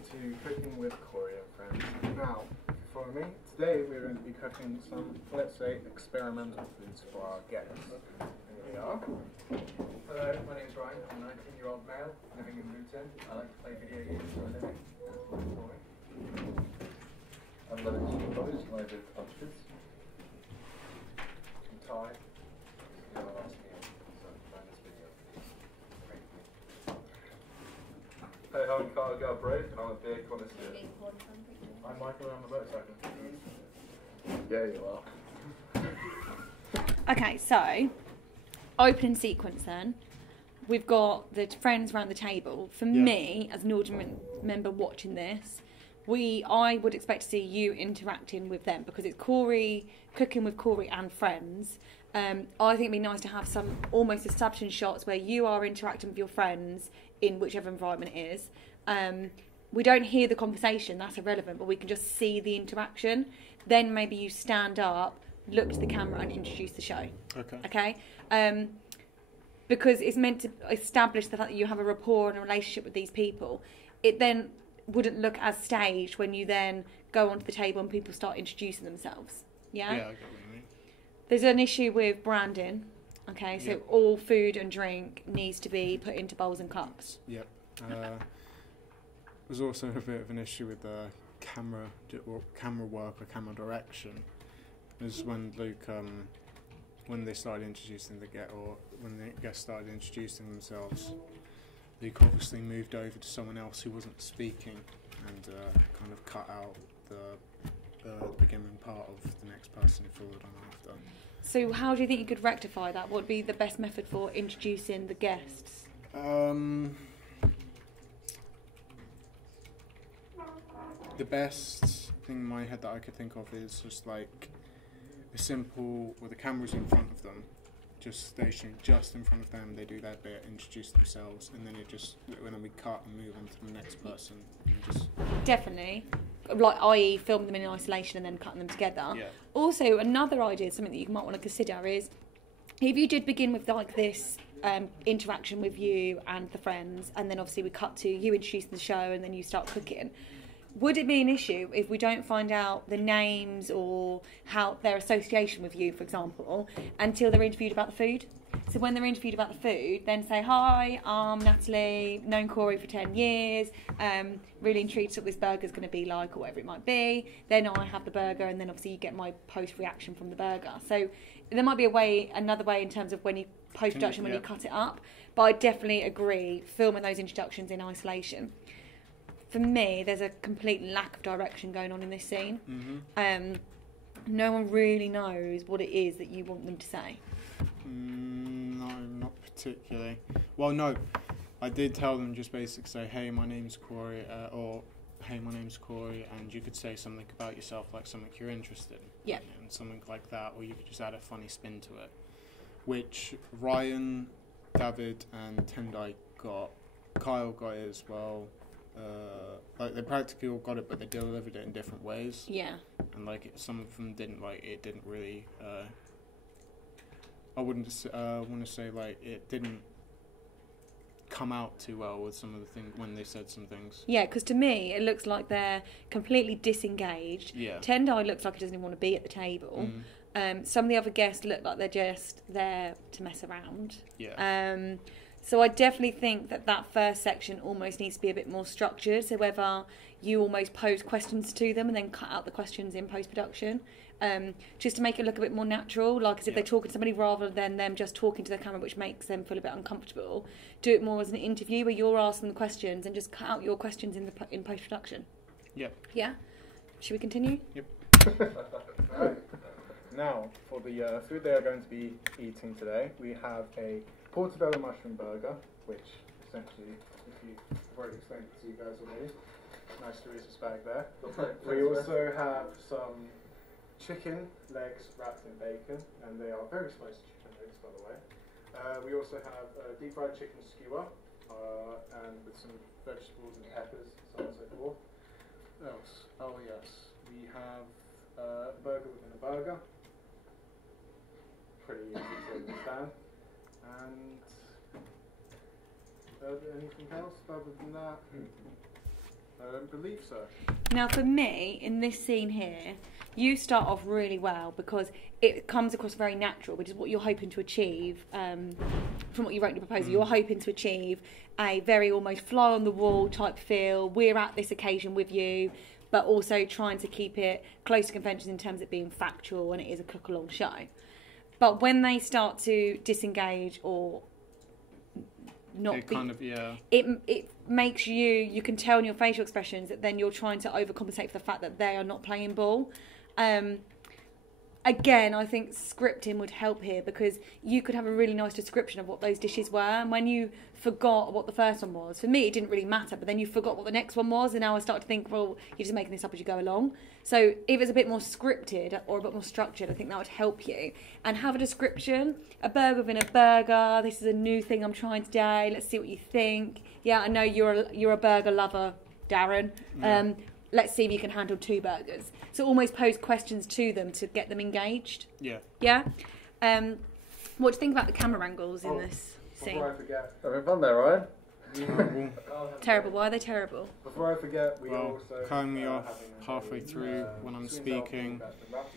welcome to Cooking with Corey and Friends. Now, if you follow me, today we're going to be cooking some, let's say, experimental foods for our guests. Here we are. Hello, my name is Ryan. I'm a 19-year-old male living in Luton. I like to play video games for a living. I'm Leonard College, and I do punches. I'm Ty. Hey, I'm Carl Galbraith, and I'm a beer connoisseur. I'm Michael, I'm a motorcycle. Yeah, you are. Okay, so opening sequence then. We've got the friends around the table. For me, as an audience member watching this, I would expect to see you interacting with them because it's Corey, cooking with Corey and friends. I think it'd be nice to have some almost establishing shots where you are interacting with your friends in whichever environment it is. We don't hear the conversation, that's irrelevant, but we can just see the interaction. Then maybe you stand up, look to the camera and introduce the show. Okay? Because it's meant to establish the fact that you have a rapport and a relationship with these people. It then wouldn't look as staged when you then go onto the table and people start introducing themselves. Yeah? Yeah, I get what you mean. There's an issue with branding. Okay, so all food and drink needs to be put into bowls and cups. Yep. There's also a bit of an issue with the camera work or camera direction. Is when Luke, when they started introducing when the guests started introducing themselves, Luke obviously moved over to someone else who wasn't speaking and kind of cut out the beginning part of the next person who followed on after. So how do you think you could rectify that? What would be the best method for introducing the guests? The best thing in my head that I could think of is just like a simple, with the cameras in front of them, just stationing just in front of them, they do their bit, introduce themselves, and then then we cut and move on to the next person. And just Definitely. Like, i.e. film them in isolation and then cutting them together. Yeah. Also, another idea, something that you might want to consider is, if you did begin with like this interaction with you and the friends, and then obviously we cut to you introducing the show and then you start cooking, would it be an issue if we don't find out the names or how their association with you, for example, until they're interviewed about the food? So when they're interviewed about the food, then say, hi, I'm Natalie, known Corey for 10 years, really intrigued what this burger's going to be like or whatever it might be. Then I have the burger and then obviously you get my post-reaction from the burger. So there might be another way in terms of when you post-production, when you cut it up. But I definitely agree, filming those introductions in isolation. For me, there's a complete lack of direction going on in this scene. Mm-hmm. No one really knows what it is that you want them to say. No, not particularly. Well, no, I did tell them just basically say, hey, my name's Corey, or hey, my name's Corey, and you could say something about yourself, like something you're interested in. Yeah. And something like that, or you could just add a funny spin to it, which Ryan, David, and Tendai got. Kyle got it as well. Like they practically all got it, but they delivered it in different ways. Yeah. And like some of them didn't didn't really. I wouldn't want to say like it didn't come out too well with some of the things when they said some things. Yeah, because to me it looks like they're completely disengaged. Yeah. Tendai looks like he doesn't even want to be at the table. Some of the other guests look like they're just there to mess around. Yeah. So I definitely think that first section almost needs to be a bit more structured. So whether you almost pose questions to them and then cut out the questions in post-production, just to make it look a bit more natural, like as if they're talking to somebody rather than them just talking to the camera, which makes them feel a bit uncomfortable. Do it more as an interview where you're asking the questions and just cut out your questions in post-production. Yep. Yeah? Should we continue? Yep. Right. Now, for the food they are going to be eating today, we have a portobello mushroom burger, which essentially, I've already explained it to you guys already. Nice Teresa's bag there. We also have some chicken legs wrapped in bacon, and they are very spicy chicken legs, by the way. We also have a deep fried chicken skewer, and with some vegetables and peppers, so on and so forth. What else? Oh yes, we have a burger within a burger. Pretty easy to understand. And anything else other than that? I don't believe so. Now, for me, in this scene here, you start off really well because it comes across very natural, which is what you're hoping to achieve from what you wrote in your proposal. You're hoping to achieve a very almost fly on the wall type feel. We're at this occasion with you, but also trying to keep it close to conventions in terms of it being factual and it is a cook-along show. But when they start to disengage or not It kind of, yeah. it makes you can tell in your facial expressions that then you're trying to overcompensate for the fact that they are not playing ball. Again, I think scripting would help here because you could have a really nice description of what those dishes were, and when you forgot what the first one was, for me it didn't really matter, but then you forgot what the next one was, and now I start to think, well, you're just making this up as you go along. So if it's a bit more scripted or a bit more structured, I think that would help you. And have a description, a burger within a burger, this is a new thing I'm trying today, let's see what you think. Yeah, I know you're a burger lover, Darren. Yeah. Let's see if you can handle 2 burgers. So almost pose questions to them to get them engaged. Yeah. Yeah? What do you think about the camera angles in this scene? Before I forget, Having fun there, Ryan? Terrible. Terrible. Why are they terrible? before I forget, we Well, also cutting me off having a halfway through when I'm swing belt speaking. that's been wrapped.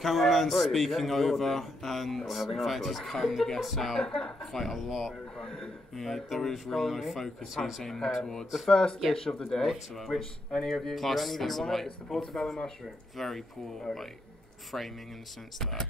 Cameraman's Sorry, speaking forgetting the over, audio. and We're having in fact he's afterwards. cutting the guests out quite a lot. Very fun. Yeah, there is really no focus he's aiming towards. The first Yeah. dish of the day, Whatsoever. which any of you, Plus, do any of there's you a, want it? like- It's the portobello mushroom. Very poor Okay. like framing in the sense that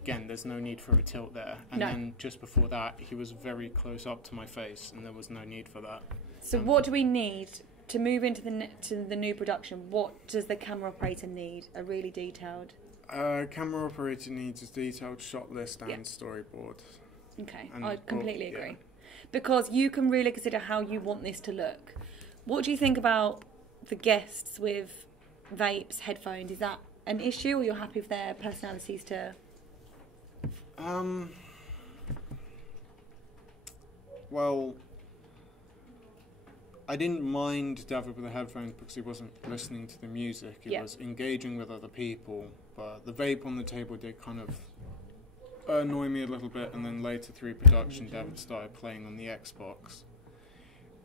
again there's no need for a tilt there, and No. then just before that he was very close up to my face and there was no need for that. So what do we need to move into the new production? What does the camera operator need? A really detailed... Camera operator needs a detailed shot list and Yeah. storyboard. Okay, And- I completely well, yeah. agree. Because you can really consider how you want this to look. What do you think about the guests with vapes, headphones? Is that an issue, or you're happy with their personalities to... Well, I didn't mind David with the headphones because he wasn't listening to the music. It Yeah. was engaging with other people. But the vape on the table did kind of annoy me a little bit. And then later through production, David started playing on the Xbox,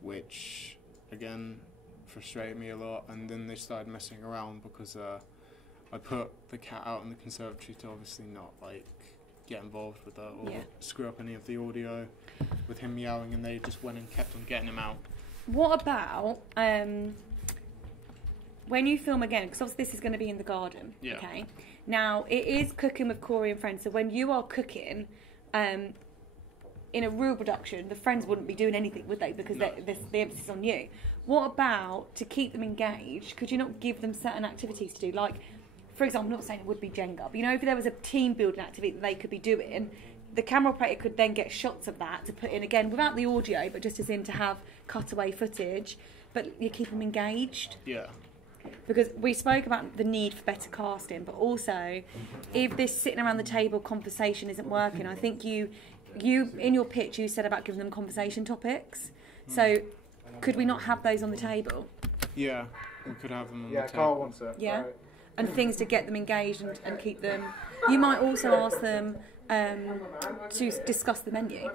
which, again, frustrated me a lot. And then they started messing around because I put the cat out in the conservatory to obviously not, like, get involved with that or Yeah. screw up any of the audio with him meowing, and they just went and kept on getting him out. What about when you film again? Because obviously this is going to be in the garden. Yeah. Okay. Now it is cooking with Corey and friends. So when you are cooking, in a real production, the friends wouldn't be doing anything, would they? Because No. the emphasis on you. What about to keep them engaged? Could you not give them certain activities to do? Like, for example, I'm not saying it would be Jenga, but you know, if there was a team building activity that they could be doing, the camera operator could then get shots of that to put in again without the audio, but just as in to have cutaway footage. But you keep them engaged. Yeah. Because we spoke about the need for better casting, but also if this sitting around the table conversation isn't working, I think you in your pitch you said about giving them conversation topics. So could we not have those on the table? Yeah, we could have them on Yeah, the Carl table. wants it. Yeah. Right. And things to get them engaged and keep them. You might also ask them to discuss the menu.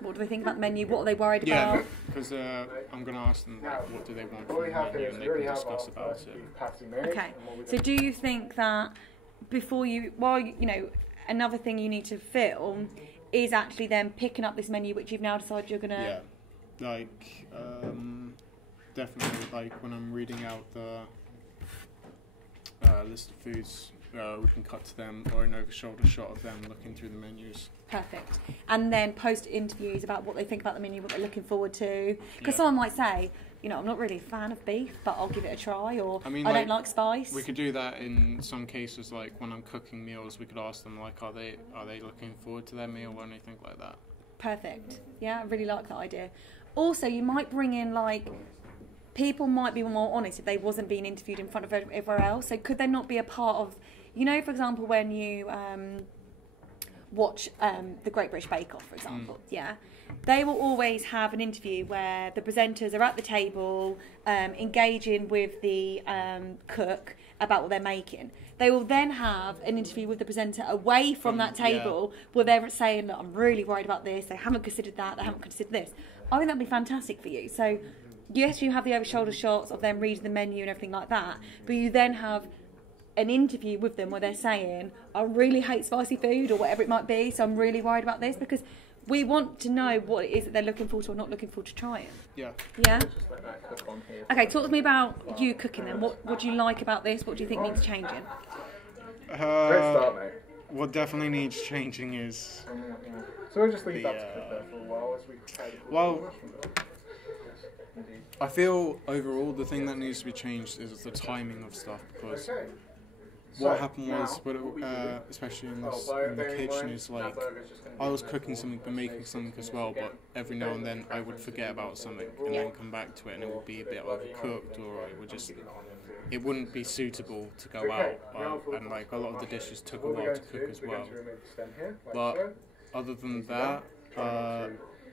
What do they think about the menu? What are they worried Yeah, about? because I'm going to ask them like, what do they want What from we the have menu, here is and we they already can have discuss our about first it. beef patty made. Okay. and what we So do you think that before you, while you know, another thing you need to film is actually then picking up this menu which you've now decided you're gonna. Yeah, like definitely like when I'm reading out the list of foods, we can cut to them or an over-shoulder shot of them looking through the menus. Perfect. And then post interviews about what they think about the menu, what they're looking forward to. Because Yeah. someone might say, you know, I'm not really a fan of beef, but I'll give it a try, or I mean, I like, don't like spice. We could do that in some cases, like when I'm cooking meals, we could ask them like, are they looking forward to their meal or anything like that? Perfect. Yeah, I really like that idea. Also, you might bring in like people might be more honest if they wasn't being interviewed in front of everywhere else. So could they not be a part of, you know, for example, when you watch the Great British Bake Off, for example, yeah, they will always have an interview where the presenters are at the table engaging with the cook about what they're making. They will then have an interview with the presenter away from that table where they're saying, look, I'm really worried about this, they haven't considered that, they haven't considered this. I think that'd be fantastic for you. So yes, you have the over-shoulder shots of them reading the menu and everything like that, but you then have an interview with them where they're saying, I really hate spicy food or whatever it might be, so I'm really worried about this, because we want to know what it is that they're looking forward to or not looking forward to trying. Yeah. Yeah? Just let that cook on here. Okay, talk to me about you cooking then. What do you like about this? What do you think needs changing? Great start, mate. What definitely needs changing is So we'll just leave that to cook there for a while as we prepare the Well- mushroom burger. Yes, indeed. I feel overall the thing that needs to be changed is the timing of stuff, because Okay. what So, happened now, was, what we do- especially in, Oh, this, bear in the in kitchen, mind, is our like burger's just gonna be I was in there cooking for something but making something as well, but every now and then I would forget about something and then come back to it, and it would be a bit overcooked, or it would just it wouldn't be suitable to go out, and like a lot of the dishes took a What we're while going to to cook do, as we're well. going to remove the stem here, like But so. other than that, I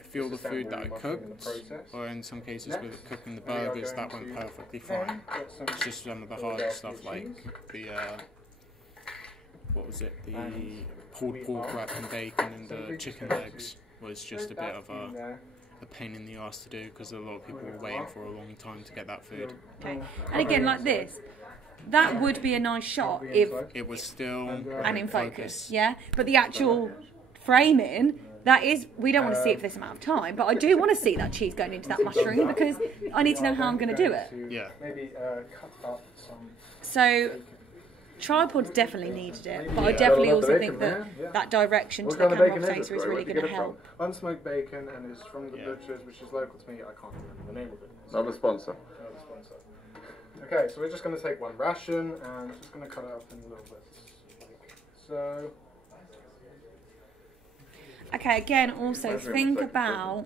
feel the food that I cooked, or in some cases with cooking the burgers, that went perfectly fine. It's just some of the harder stuff like the what was it, the pulled pork wrap and bacon and the chicken legs was just a bit of a pain in the arse to do, because a lot of people were waiting for a long time to get that food. Okay. And again, like this, that would be a nice shot if It was still and in focus, yeah? But the actual framing, that is, we don't want to see it for this amount of time, but I do want to see that cheese going into that mushroom, because I need to know how I'm going to do it. Yeah. Maybe cut up some. So, tripods definitely needed it, but I definitely also think that that direction to the camera operator is really going to help. Unsmoked bacon, and is from the Yeah. butcher's, which is local to me. I can't remember the name of it. Not a sponsor. No, the sponsor. Okay, so we're just going to take one ration and just going to cut it up in little bits. Like so. Okay, again, also think about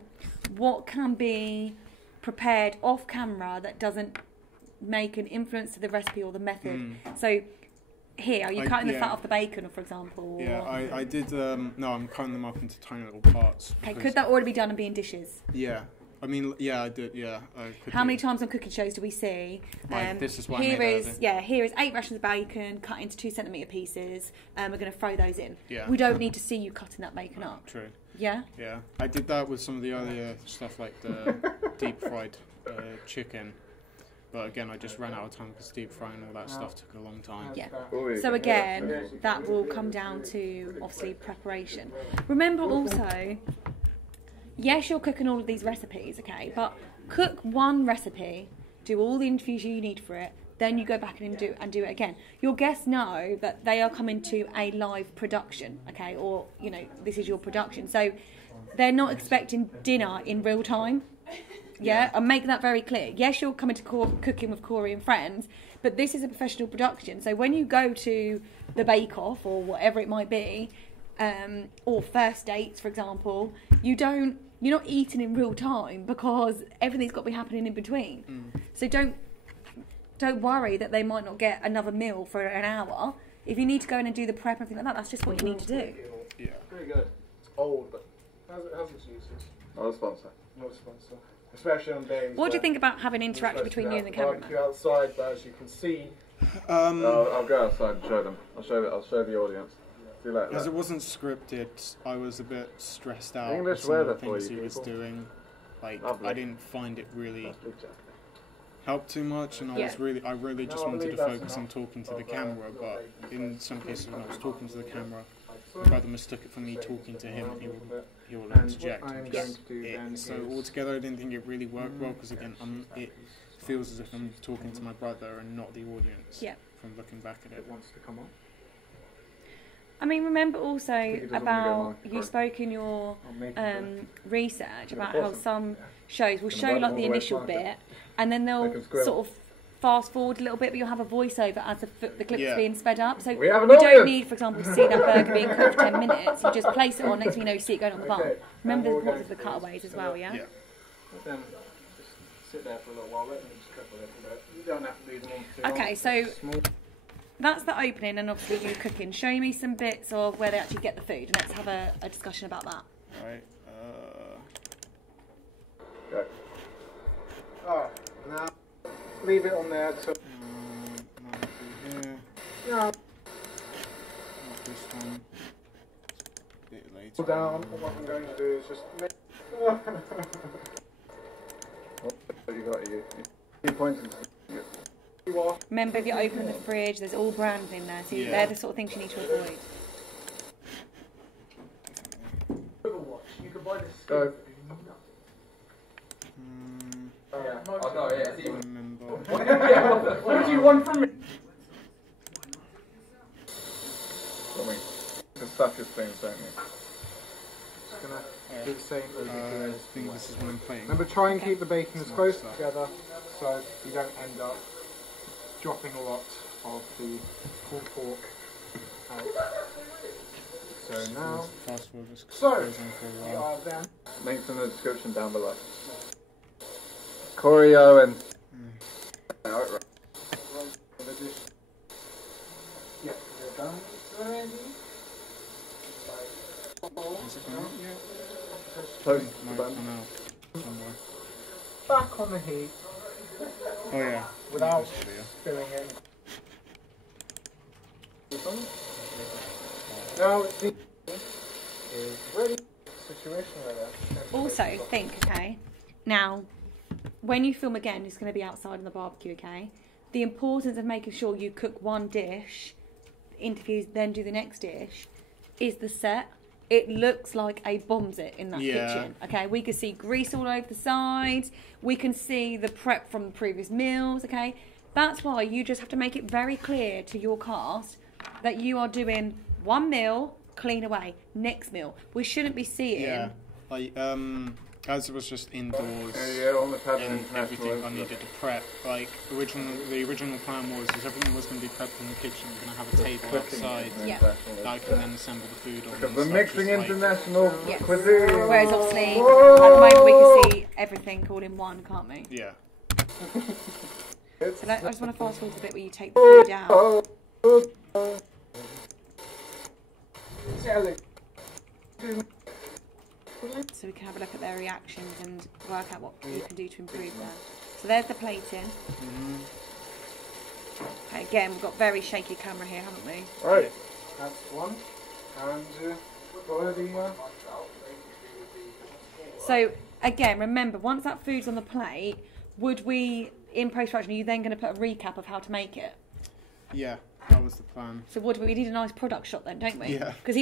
what can be prepared off camera that doesn't make an influence to the recipe or the method. So, here, are you cutting the fat off the bacon, for example? Or... Yeah, I did. No, I'm cutting them up into tiny little parts. Okay, because- could that already be done and be in dishes? Yeah, I mean, yeah, I did. Yeah, I could. How do. many times on cooking shows do we see? Like, this is what I here made out is of it. here is 8 rations of bacon cut into 2 centimetre pieces, and we're going to throw those in. Yeah. We don't need to see you cutting that bacon up. True. Yeah. Yeah, I did that with some of the other stuff like the deep fried chicken, but again, I just ran out of time because deep frying all that stuff took a long time. Yeah. Oh, So again, that will come down to obviously preparation. Remember also, yes, you're cooking all of these recipes, okay, but cook one recipe, do all the interviews you need for it, then you go back and do it again. Your guests know that they are coming to a live production, okay, or you know this is your production, so they're not expecting dinner in real time. Yeah, and make that very clear. Yes, you're coming to Cooking with Corey and Friends, but this is a professional production. So when you go to the Bake Off or whatever it might be, or first dates, for example, you're not eating in real time because everything's got to be happening in between. So don't worry that they might not get another meal for an hour. If you need to go in and do the prep and everything like that, that's just what you need to do. Yeah. Very good. It's old, but has its uses. Not a sponsor. Not a sponsor. Especially on days. What do you where think about having we're interaction supposed to between you and the have barbecue cameraman? outside, but as you can see, I'll go outside and show them. I'll show the audience. See you later. As it wasn't scripted, I was a bit stressed out English with some of the weather for things you he was people. doing. Like, Lovely. I didn't find it really help too much, and I Yeah. really just No, I wanted to believe that's focus on enough talking to the of, camera. your But bacon. in some cases, when I was talking to the camera, like so. my brother mistook it for me talking to him, and he will And interject. what I'm and going just- to do then so is- altogether, I didn't think it really worked well because again, it feels as if I'm talking to my brother and not the audience. Yeah. From looking back at it. It wants to come on. I mean, remember also it doesn't wanna go about on. you spoke in your I'll make it research about Yeah, how awesome. some shows will Gonna show run like all the the way initial past it. bit, and then Like they'll a squirrel. sort of fast forward a little bit, but you'll have a voiceover as the clip's Yeah. being sped up. So We have an you don't audience. need, for example, to see that burger being cooked for 10 minutes. You just place it on, next thing you know, you see it going on the bar. Okay. Remember And the we're importance of the going to cutaways as well, yeah? Yeah. Let them just sit there for a little while. Let them just cook a little bit. You don't have to leave them on for too long. Okay, so Small. that's the opening, and obviously you cooking. Show me some bits of where they actually get the food, and let's have a discussion about that. Right. Go. Oh, now leave it on there to. Might be here. Yeah. Not this one. A bit later. Down. What I'm going to do is just make. You got you pointing. Remember, if you open the fridge, there's all brands in there, so they're the sort of things you need to avoid. Overwatch. You could buy this. Go. I remember. What do you want from me? The stuff is things, don't you? Just gonna do the same over I here. think this is what I'm playing. Remember, try and keep the bacon as It's close not together so you don't end up dropping a lot of the pulled pork out. So now, Fast forward this So, goes on for a we while. are then. Links in the description down below. Corey Owen. Alright. Yeah, you're done already. Is it gone out yet? Post Might the button. come out somewhere. Back on the heat Oh yeah. without This video. spilling it. Now the is ready. Situation where they're Also, think, okay, now, when you film again, it's going to be outside on the barbecue, okay? The importance of making sure you cook one dish, interviews, then do the next dish, is the set. It looks like a bombs it in that kitchen, okay? We can see grease all over the sides. We can see the prep from the previous meals, okay? That's why you just have to make it very clear to your cast that you are doing one meal, clean away, next meal. We shouldn't be seeing... Yeah. Like as it was just indoors. Yeah, on the pad And international. everything I needed to prep. Like the original plan was everything was going to be prepped in the kitchen. We're going to have a table outside Yeah. that I can then assemble the food on. Because and we're stuff, mixing just like- international Yes. cuisine. Whereas obviously, at the moment we can see everything all in one, can't we? Yeah. So I just want to fast forward to the bit where you take the food out. So we can have a look at their reactions and work out what you can do to improve that. So there's the plating. Okay, again, we've got very shaky camera here, haven't we? Right. That's one. And follow the. So again, remember, once that food's on the plate, would we, in post-production, are you then going to put a recap of how to make it? Yeah, that was the plan. So what do we need a nice product shot then, don't we? Yeah. Because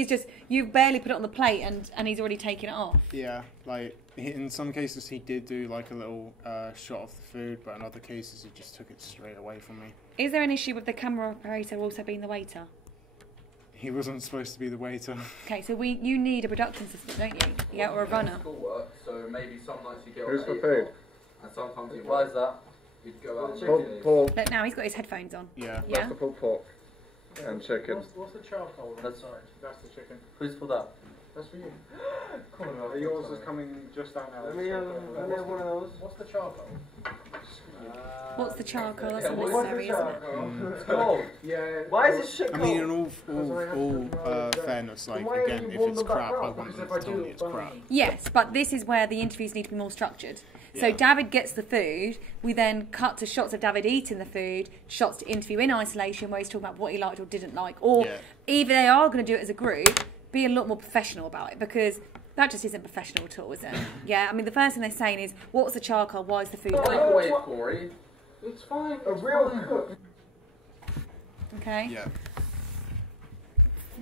you've barely put it on the plate and he's already taken it off. Yeah, like in some cases he did do like a little shot of the food, but in other cases he just took it straight away from me. Is there an issue with the camera operator also being the waiter? He wasn't supposed to be the waiter. Okay, so you need a production assistant, don't you? Yeah, or a runner. School work, so maybe some nights you get Who's on for 8 food? o'clock, and sometimes you Why is that? you'd go out and Pulled make pork. Look now, he's got his headphones on. Yeah. Yeah. That's the pulled pork. And chicken. What's the charcoal? That's- That's the chicken. Who's for that? That's for you. Yours is coming just out now. Let me have one of those. What's the charcoal? What's the charcoal? That's Yeah, what's the unnecessary, isn't it? charcoal? It's cold. Yeah. Why is this shit I cold? mean, in all fairness, like why have again, you if warmed it's the back crap, I up? want Because them if to I tell do me it, it's crap. Yes, but this is where the interviews need to be more structured. So Yeah. David gets the food, we then cut to shots of David eating the food, shots to interview in isolation where he's talking about what he liked or didn't like. Or Yeah. either they are going to do it as a group, be a lot more professional about it, because that just isn't professional at all, is it? Yeah, I mean, the first thing they're saying is, what's the charcoal, why is the food cold? Microwave, Corey. It's fine. A real cook. Okay? Yeah.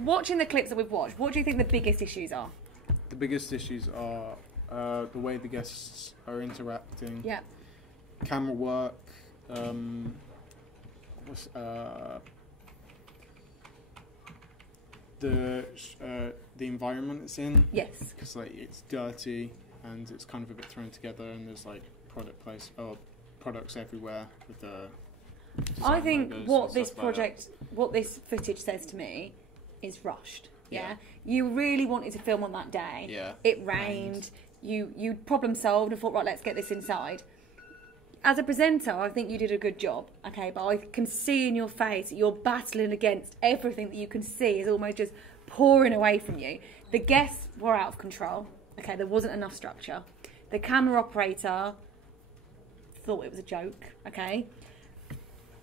Watching the clips that we've watched, what do you think the biggest issues are? The biggest issues are the way the guests are interacting, Yeah. camera work, the environment it's in, Yes. because like it's dirty and it's kind of a bit thrown together, and there's like products everywhere with the. I design think logos what and this stuff like that. project, what this footage says to me, is rushed. Yeah, Yeah. you really wanted to film on that day. Yeah. It rained. You problem solved and thought, right, let's get this inside. As a presenter, I think you did a good job. Okay, but I can see in your face that you're battling against everything that you can see is almost just pouring away from you. The guests were out of control. Okay, there wasn't enough structure. The camera operator thought it was a joke. Okay.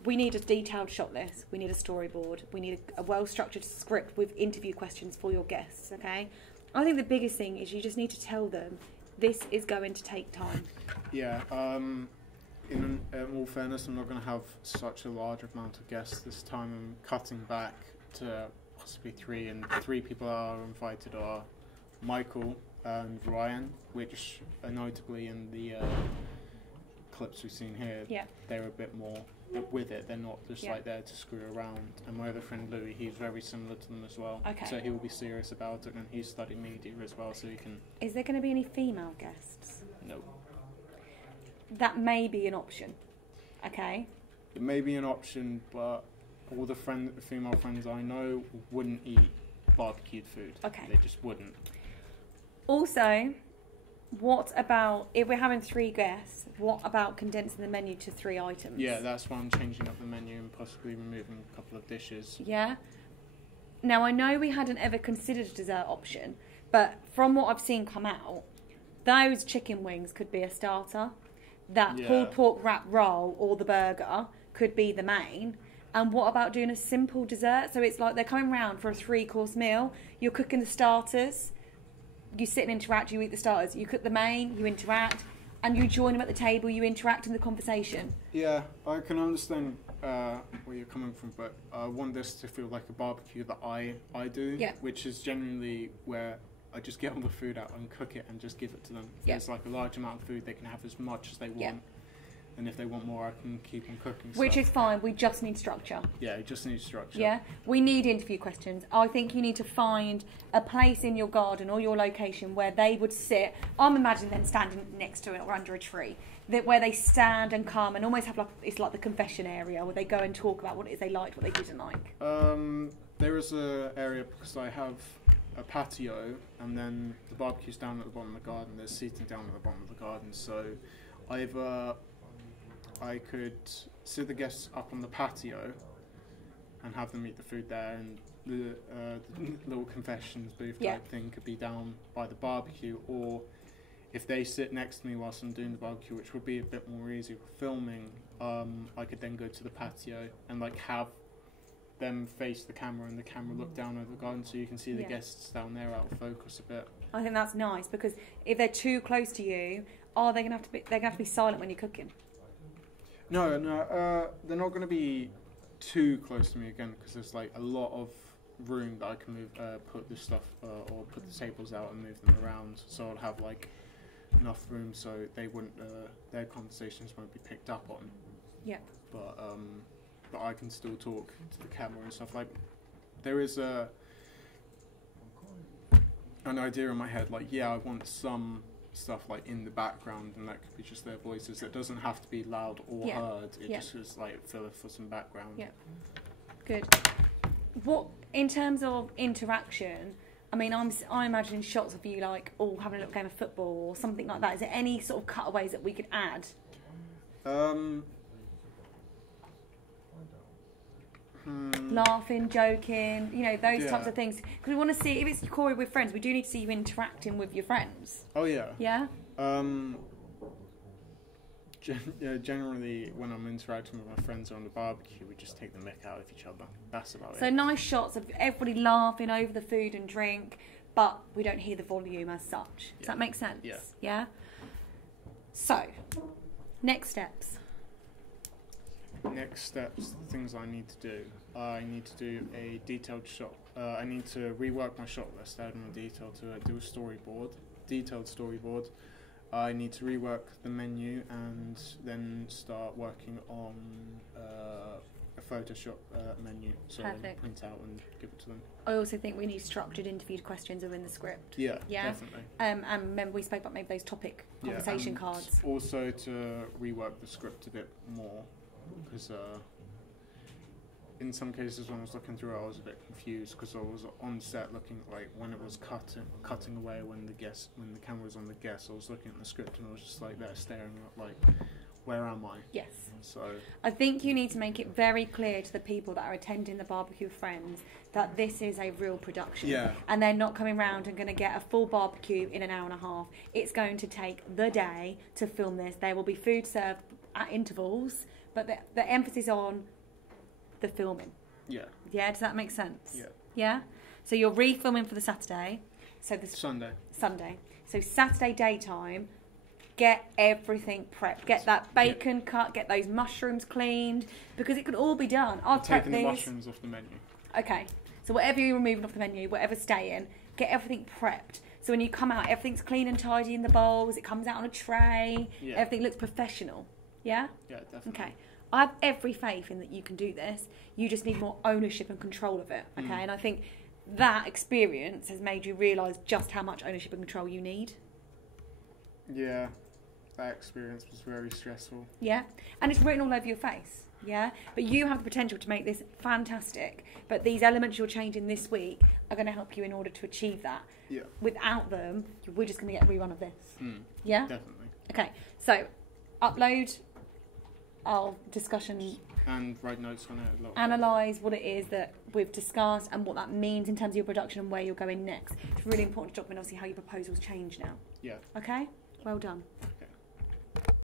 We need a detailed shot list. We need a storyboard. We need a well-structured script with interview questions for your guests, okay? I think the biggest thing is you just need to tell them this is going to take time. Yeah, in all fairness, I'm not going to have such a large amount of guests this time. I'm cutting back to possibly 3, and the 3 people that are invited are Michael and Ryan, which are notably in the clips we've seen here. Yeah. They're a bit more with it. They're not just like there to screw around. And my other friend Louis, he's very similar to them as well. Okay. So he will be serious about it, and he's studied media as well, so he can. Is there going to be any female guests? No. That may be an option. Okay. It may be an option, but all the female friends I know wouldn't eat barbecued food. Okay. They just wouldn't. Also, what about, if we're having 3 guests, what about condensing the menu to 3 items? Yeah, that's why I'm changing up the menu and possibly removing a couple of dishes. Yeah. Now, I know we hadn't ever considered a dessert option, but from what I've seen come out, those chicken wings could be a starter. That pulled pork wrap roll or the burger could be the main. And what about doing a simple dessert? So it's like they're coming round for a 3-course meal. You're cooking the starters. You sit and interact, you eat the starters. You cook the main, you interact. And you join them at the table, you interact in the conversation. Yeah, I can understand where you're coming from, but I want this to feel like a barbecue that I do, which is generally where I just get all the food out and cook it and just give it to them. If there's like a large amount of food, they can have as much as they want. And if they want more, I can keep on cooking Which stuff. is fine, we just need structure. Yeah, you just need structure. Yeah, we need interview questions. I think you need to find a place in your garden or your location where they would sit. I'm imagining them standing next to it or under a tree. Where they stand and come and almost have like, it's like the confession area where they go and talk about what it is they liked, what they didn't like. There is a area because I have a patio and then the barbecue's down at the bottom of the garden. There's seating down at the bottom of the garden. So either I could sit the guests up on the patio and have them eat the food there, and the little confessions booth type thing could be down by the barbecue, or if they sit next to me whilst I'm doing the barbecue, which would be a bit more easy for filming, I could then go to the patio and like have them face the camera and the camera look down over the garden so you can see the guests down there out of focus a bit. I think that's nice because if they're too close to you, they're gonna have to be silent when you're cooking. No, they're not going to be too close to me again because there's like a lot of room that I can move, put this stuff or put the tables out and move them around. So I'll have like enough room so they wouldn't, their conversations won't be picked up on. Yeah. But I can still talk to the camera and stuff. Like there is an idea in my head. Like I want some stuff like in the background, and that could be just their voices. It doesn't have to be loud or heard. It just is like filler for some background. Yeah. Good. What in terms of interaction? I mean, I'm imagining shots of you like all having a little game of football or something like that. Is there any sort of cutaways that we could add? Laughing, joking, those types of things. Because we want to see, if it's Corey with friends, we do need to see you interacting with your friends. Oh yeah. Yeah? Generally, when I'm interacting with my friends on the barbecue, we just take the mick out of each other. That's about it. So nice shots of everybody laughing over the food and drink, but we don't hear the volume as such. Does that make sense? Yeah. Yeah? So, next steps. Next steps, the things I need to do. I need to do a detailed shot. I need to rework my shot list, add more detail to it, do a detailed storyboard. I need to rework the menu and then start working on a Photoshop menu so I can print out and give it to them. I also think we need structured interviewed questions within the script. Yeah, definitely. And remember we spoke about maybe those topic conversation cards. Also to rework the script a bit more because in some cases when I was looking through it I was a bit confused because I was on set looking like when it was cutting away when the camera was on the guest. I was looking at the script and I was just like there staring at like where am I? Yes. So I think you need to make it very clear to the people that are attending the barbecue with friends that this is a real production. Yeah. And they're not coming round and going to get a full barbecue in an hour and a half. It's going to take the day to film this. There will be food served at intervals, but the emphasis on the filming. Yeah. Yeah, does that make sense? Yeah. Yeah? So you're re-filming for the Saturday. So the Sunday. So Saturday daytime, get everything prepped. Get that bacon cut, get those mushrooms cleaned, because it can all be done. I'll prep Taking the these. mushrooms off the menu. Okay, so whatever you're removing off the menu, whatever's staying, get everything prepped. So when you come out, everything's clean and tidy in the bowls, it comes out on a tray, Yeah. everything looks professional. Yeah? Yeah, definitely. Okay. I have every faith in that you can do this. You just need more ownership and control of it. Okay, and I think that experience has made you realise just how much ownership and control you need. Yeah, that experience was very stressful. Yeah, and it's written all over your face. Yeah, but you have the potential to make this fantastic. But these elements you're changing this week are going to help you in order to achieve that. Yeah. Without them, we're just going to get a rerun of this. Yeah. Definitely. Okay, so upload our discussion, And write notes on it a lot. analyse what it is that we've discussed and what that means in terms of your production and where you're going next. It's really important to document obviously how your proposals change now. Yeah. Okay, well done.